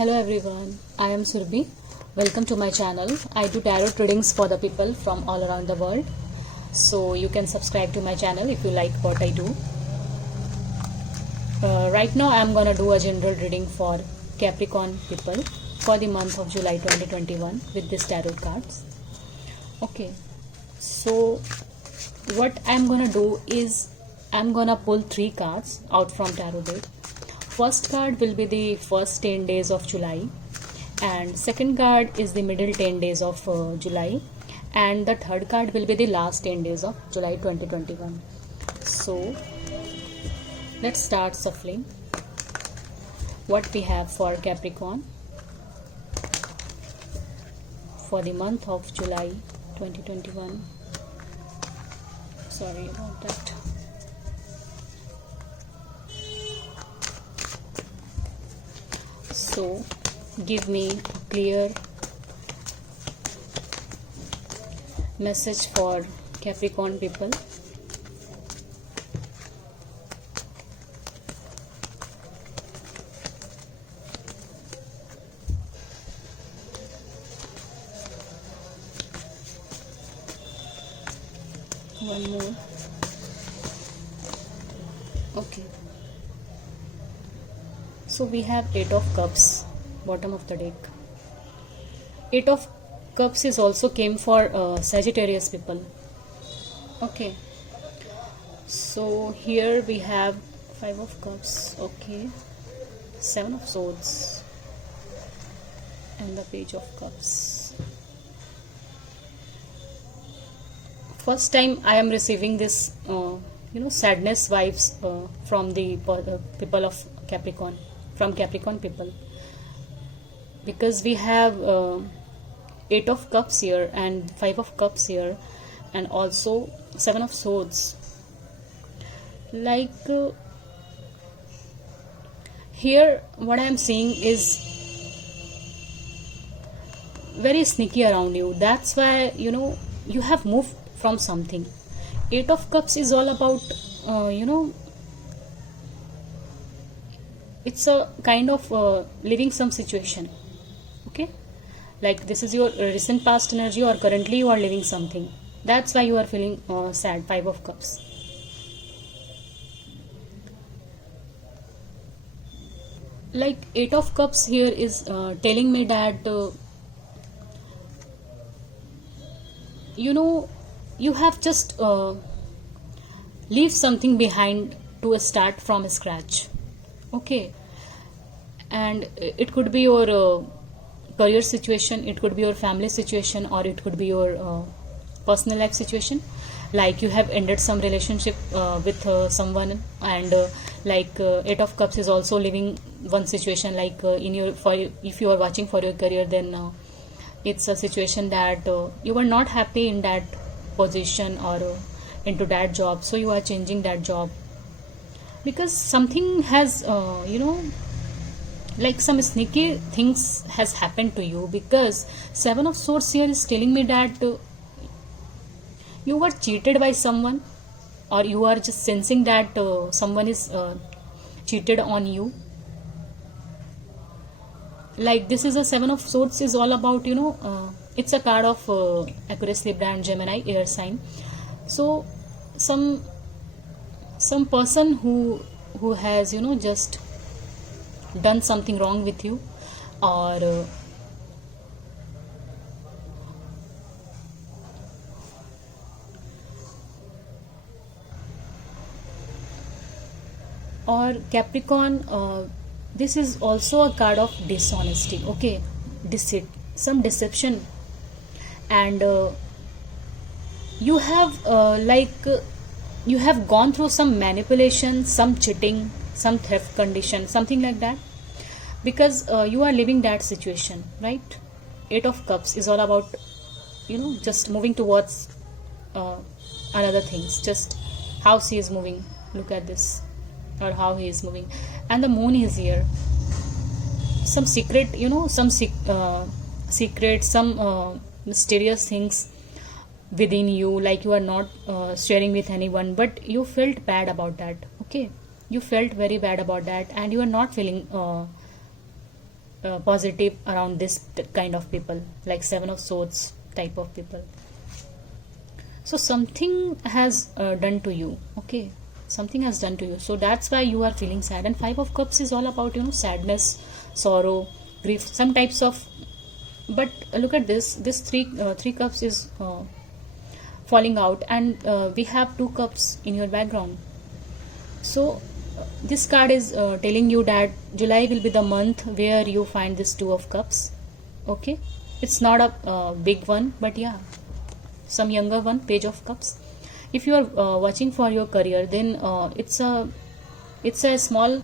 Hello everyone, I am Surbhi. Welcome to my channel. I do tarot readings for the people from all around the world. So you can subscribe to my channel if you like what I do. Right now I am gonna do a general reading for Capricorn people for the month of July 2021 with this tarot cards. Okay, so what I am gonna do is I am gonna pull 3 cards out from tarot deck. First card will be the first 10 days of July, and second card is the middle 10 days of July, and the third card will be the last 10 days of July 2021. So let's start shuffling what we have for Capricorn for the month of July 2021. Sorry about that. So give me a clear message for Capricorn people. One more. Okay. So we have 8 of Cups, bottom of the deck. 8 of Cups is also came for Sagittarius people. Okay. So here we have 5 of Cups. Okay. 7 of Swords. And the Page of Cups. First time I am receiving this, sadness vibes from the people of Capricorn. From Capricorn people, because we have 8 of Cups here and 5 of Cups here, and also 7 of Swords. Like here what I am seeing is very sneaky around you. That's why you have moved from something. 8 of Cups is all about it's a kind of living some situation. Okay, like this is your recent past energy, or currently you are living something. That's why you are feeling sad. 5 of Cups. Like 8 of Cups here is telling me that you have just leave something behind to start from scratch. Okay, and it could be your career situation, it could be your family situation, or it could be your personal life situation. Like you have ended some relationship with someone, and 8 of Cups is also living one situation. Like if you are watching for your career, then it's a situation that you were not happy in that position or into that job, so you are changing that job because something has like some sneaky things has happened to you. Because 7 of Swords here is telling me that you were cheated by someone, or you are just sensing that someone is cheated on you. Like this is a 7 of Swords is all about it's a card of Aquarius, Libra and Gemini air sign. So some person who has just done something wrong with you, or Capricorn, this is also a card of dishonesty. Okay, deceit, some deception, and you have you have gone through some manipulation, some cheating, some theft condition, something like that, because you are living that situation, right? 8 of Cups is all about just moving towards another things, just how she is moving. Look at this, or how he is moving, and the Moon is here. Some secret, some secret, some mysterious things within you, like you are not sharing with anyone, but you felt bad about that. Okay, you felt very bad about that, and you are not feeling positive around this kind of people, like Seven of Swords type of people. So something has done to you, okay, something has done to you, so that's why you are feeling sad. And Five of Cups is all about, sadness, sorrow, grief, some types of. But look at this three cups is falling out, and we have two cups in your background. So this card is telling you that July will be the month where you find this Two of Cups. Okay, it's not a big one, but yeah, some younger one, Page of Cups. If you are watching for your career, then it's a small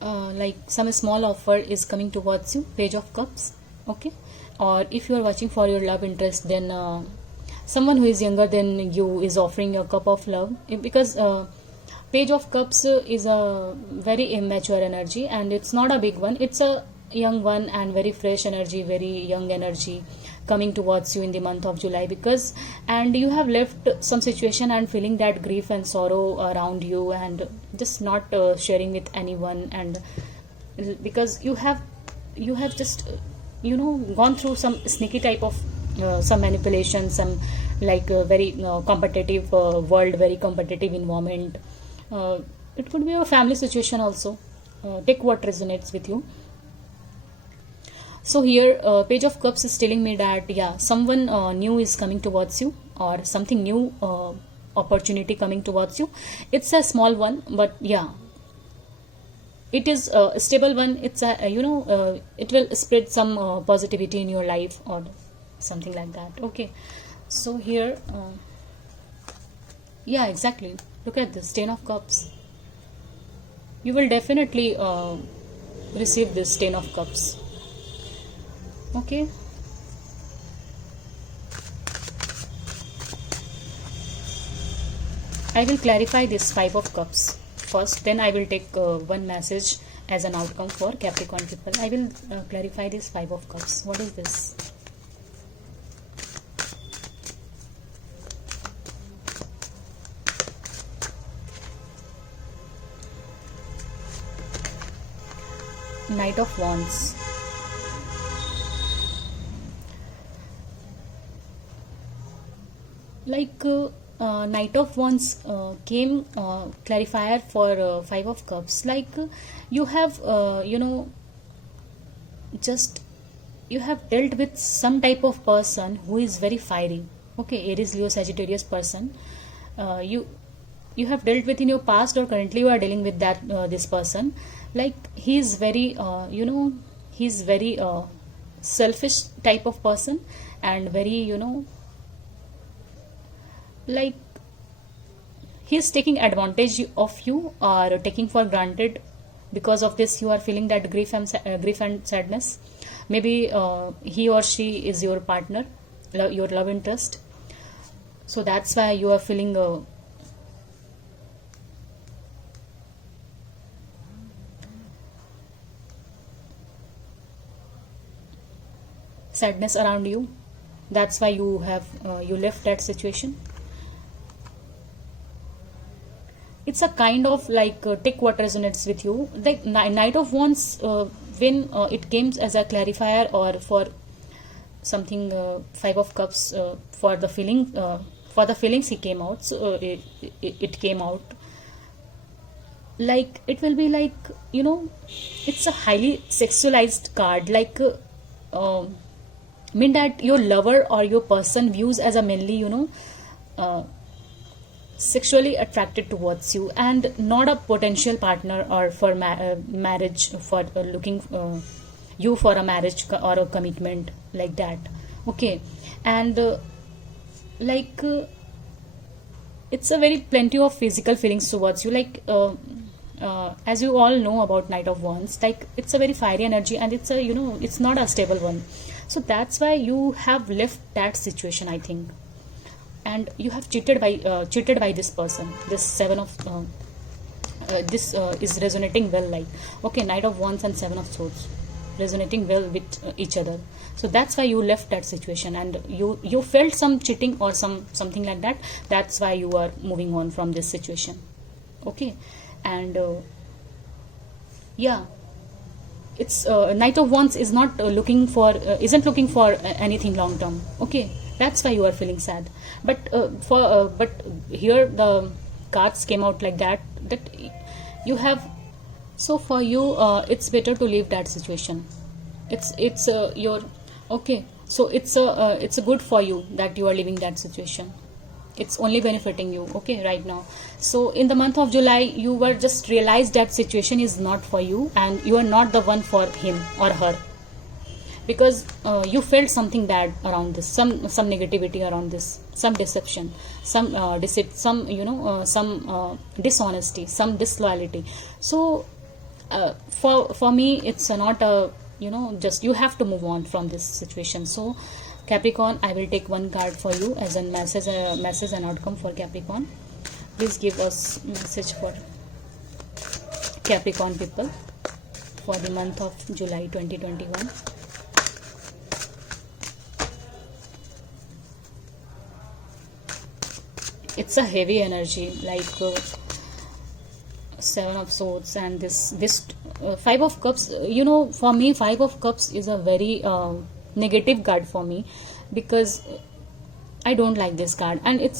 like some small offer is coming towards you, Page of Cups. Okay, or if you are watching for your love interest, then someone who is younger than you is offering you a cup of love, because Page of Cups is a very immature energy, and it's not a big one, it's a young one and very fresh energy, very young energy coming towards you in the month of July. Because and you have left some situation and feeling that grief and sorrow around you, and just not sharing with anyone, and because you have just gone through some sneaky type of some manipulation, some like very competitive world, very competitive environment. It could be a family situation also. Take what resonates with you. So here Page of Cups is telling me that yeah, someone new is coming towards you, or something new opportunity coming towards you. It's a small one, but yeah, it is a stable one. It's a it will spread some positivity in your life, or something like that. Okay, so here yeah, exactly, look at this Ten of Cups. You will definitely receive this Ten of Cups. Okay, I will clarify this Five of Cups first, then I will take one message as an outcome for Capricorn people. I will clarify this Five of Cups. What is this? Knight of Wands. Like Knight of Wands came clarifier for Five of Cups. Like you have just you have dealt with some type of person who is very fiery. Okay, Aries, Leo, Sagittarius person. You have dealt with in your past, or currently you are dealing with that this person. Like he is very he's very selfish type of person, and very like he's taking advantage of you, or taking for granted. Because of this you are feeling that grief and sadness. Maybe he or she is your partner, your love interest, so that's why you are feeling sadness around you. That's why you have you left that situation. It's a kind of like take what resonates with you. The Knight of Wands, when it came as a clarifier, or for something Five of Cups, for the feelings he came out. So it came out like it will be like it's a highly sexualized card. Like mean that your lover or your person views as a mainly sexually attracted towards you, and not a potential partner, or for marriage, for looking you for a marriage or a commitment, like that. Okay, and like it's a very plenty of physical feelings towards you. Like as you all know about Knight of Wands, like it's a very fiery energy, and it's a it's not a stable one. So that's why you have left that situation, I think. And you have cheated by this person. This Seven of this is resonating well. Like okay, Knight of Wands and Seven of Swords resonating well with each other. So that's why you left that situation, and you felt some cheating or something like that. That's why you are moving on from this situation. Okay, and yeah, it's Knight of Wands is not looking for isn't looking for anything long term. Okay, that's why you are feeling sad. But here the cards came out like that you have. So for you, it's better to leave that situation. It's your okay. So it's a good for you that you are leaving that situation. It's only benefiting you, okay, right now. So in the month of July, you were just realized that situation is not for you, and you are not the one for him or her, because you felt something bad around this, some negativity around this, some deception, some deceit, some some dishonesty, some disloyalty. So for me, it's not a just you have to move on from this situation. So Capricorn, I will take one card for you as a message and outcome for Capricorn. Please give us message for Capricorn people for the month of July 2021. It's a heavy energy, like Seven of Swords and this Five of Cups. For me, Five of Cups is a very negative card for me, because I don't like this card, and it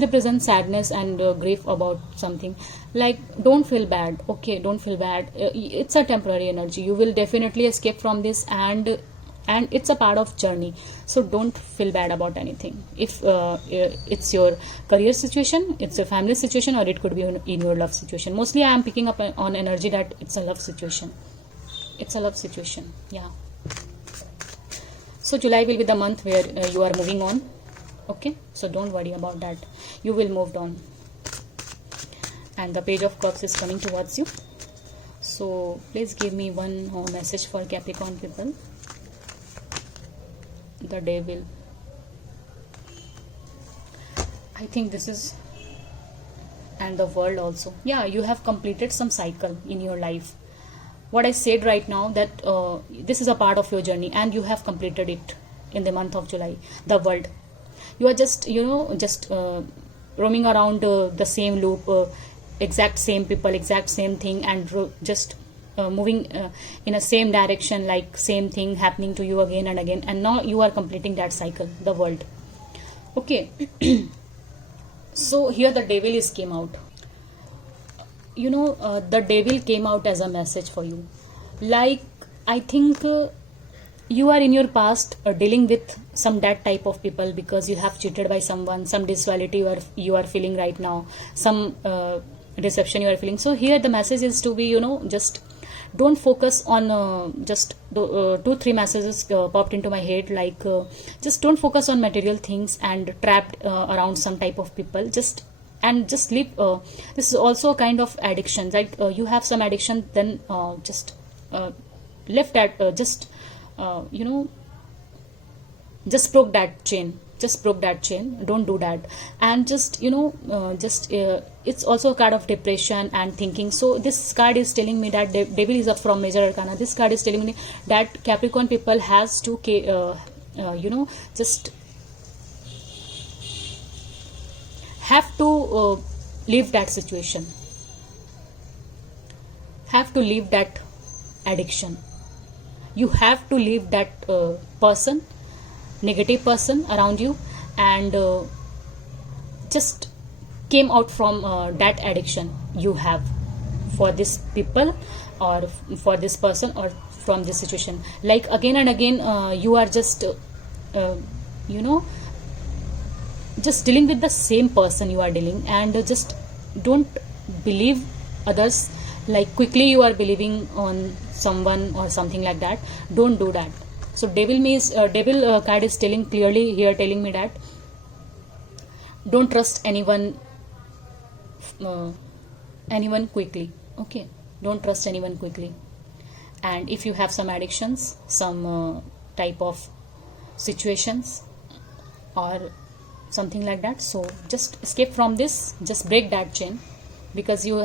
represents sadness and grief about something. Like, don't feel bad, okay? Don't feel bad. It's a temporary energy. You will definitely escape from this, and it's a part of journey. So don't feel bad about anything. If it's your career situation, it's a family situation, or it could be in your love situation. Mostly I am picking up on energy that it's a love situation. It's a love situation, yeah. So July will be the month where you are moving on, okay? So don't worry about that. You will move on. And the Page of Cups is coming towards you. So please give me one message for Capricorn people. The Devil. I think this is, and the World also. Yeah, you have completed some cycle in your life. What I said right now, that this is a part of your journey, and you have completed it in the month of July. The World. You are just roaming around the same loop, exact same people, exact same thing, and just moving in a same direction, like same thing happening to you again and again, and now you are completing that cycle, the World. Okay. So here the Devil is came out. The Devil came out as a message for you. Like, I think you are in your past dealing with some that type of people, because you have cheated by someone, some disloyalty you are feeling right now, some deception you are feeling. So here the message is to be, just don't focus on just 2-3 messages popped into my head, like just don't focus on material things and trapped around some type of people. Just leave. This is also a kind of addiction, like you have some addiction, then just left that, just broke that chain. Just broke that chain. Don't do that. And it's also a card of depression and thinking. So this card is telling me that Devil is up from Major Arcana. This card is telling me that Capricorn people has to just have to leave that situation, have to leave that addiction. You have to leave that person, negative person around you, and just came out from that addiction you have for this people, or for this person, or from this situation. Like, again and again you are just just dealing with the same person you are dealing, and just don't believe others. Like, quickly you are believing on someone or something like that. Don't do that. So Devil card is telling clearly here, telling me that don't trust anyone quickly. Okay, don't trust anyone quickly. And if you have some addictions, some type of situations or something like that, so just escape from this. Just break that chain, because you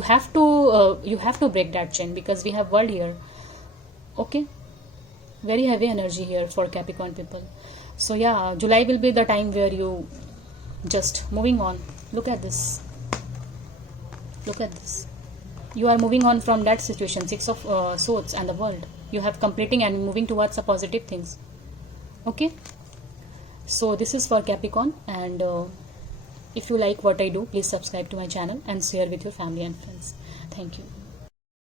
have to break that chain, because we have World here. Okay, very heavy energy here for Capricorn people. So yeah, July will be the time where you just moving on. Look at this. you are moving on from that situation, Six of Swords and the World. You have completing and moving towards a positive things. Okay, so this is for Capricorn, and if you like what I do, please subscribe to my channel and share with your family and friends. Thank you.